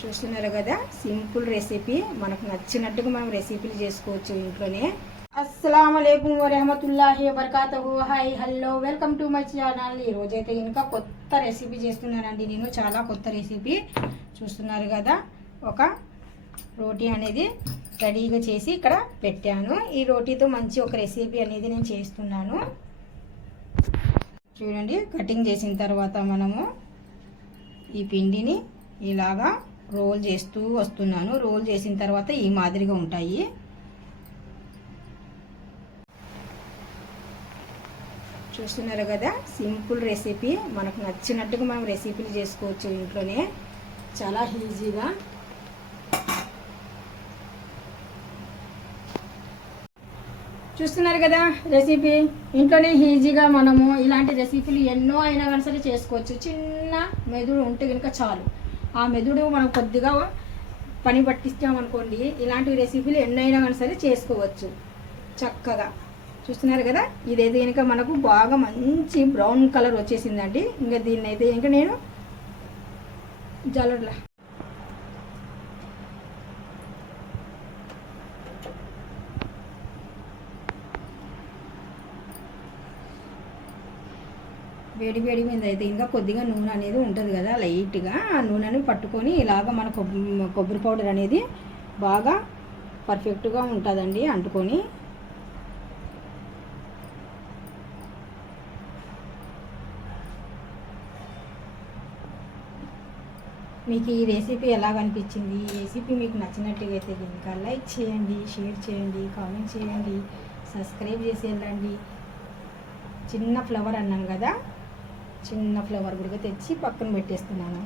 చూస్తున్నారు కదా, simple recipe. మనకు నచ్చినట్టుగా మనం రెసిపీలు చేసుకోవచ్చు ఇంట్లోనే. అస్సలాము అలైకుం వరహమతుల్లాహి వబర్కాతుహు. Hi, hello, welcome to my channel. ఈరోజైతే ఇంకా కొత్త రెసిపీ చేస్తున్నానండి నేను. చాలా కొత్త రెసిపీ. చూస్తున్నారు కదా, ఒక రోటీ అనేది రెడీగా చేసి ఇక్కడ పెట్టాను. ఈ రోటీతో మంచి ఒక రెసిపీ అనేది నేను చేస్తున్నాను. చూడండి, కటింగ్ చేసిన తర్వాత మనము ఈ పిండిని ఇలాగా రోల్ చేస్తూ వస్తున్నాను. రోల్ చేసిన తర్వాత ఈ మాదిరిగా ఉంటాయి. చూస్తున్నారు కదా, సింపుల్ రెసిపీ. మనకు నచ్చినట్టుగా మనం రెసిపీలు చేసుకోవచ్చు ఇంట్లోనే, చాలా ఈజీగా. చూస్తున్నారు కదా రెసిపీ, ఇంట్లోనే ఈజీగా మనము ఇలాంటి రెసిపీలు ఎన్నో అయినా కానీ సరే చేసుకోవచ్చు. చిన్న మెదుడు ఉంటే కనుక చాలు. ఆ మెదుడు మనం కొద్దిగా పని పట్టిస్తామనుకోండి, ఇలాంటి రెసిపీలు ఎన్నైనా కానీ సరే చేసుకోవచ్చు చక్కగా. చూస్తున్నారు కదా, ఇదైతే కనుక మనకు బాగా మంచి బ్రౌన్ కలర్ వచ్చేసిందండి. ఇంకా దీన్ని అయితే ఇంకా నేను జల్లెడలా వేడి వేడి మీద అయితే ఇంకా కొద్దిగా నూనె అనేది ఉంటుంది కదా, లైట్గా ఆ నూనెని పట్టుకొని ఇలాగ మన కొబ్బరి పౌడర్ అనేది బాగా పర్ఫెక్ట్గా ఉంటుందండి అంటుకొని. మీకు ఈ రెసిపీ ఎలాగనిపించింది? ఈ రెసిపీ మీకు నచ్చినట్టుగా అయితే కనుక లైక్ చేయండి, షేర్ చేయండి, కామెంట్ చేయండి, సబ్స్క్రైబ్ చేసి వెళ్ళండి. చిన్న ఫ్లవర్ అన్నాను కదా, చిన్న ఫ్లవర్ కూడా తెచ్చి పక్కన పెట్టేస్తున్నాను.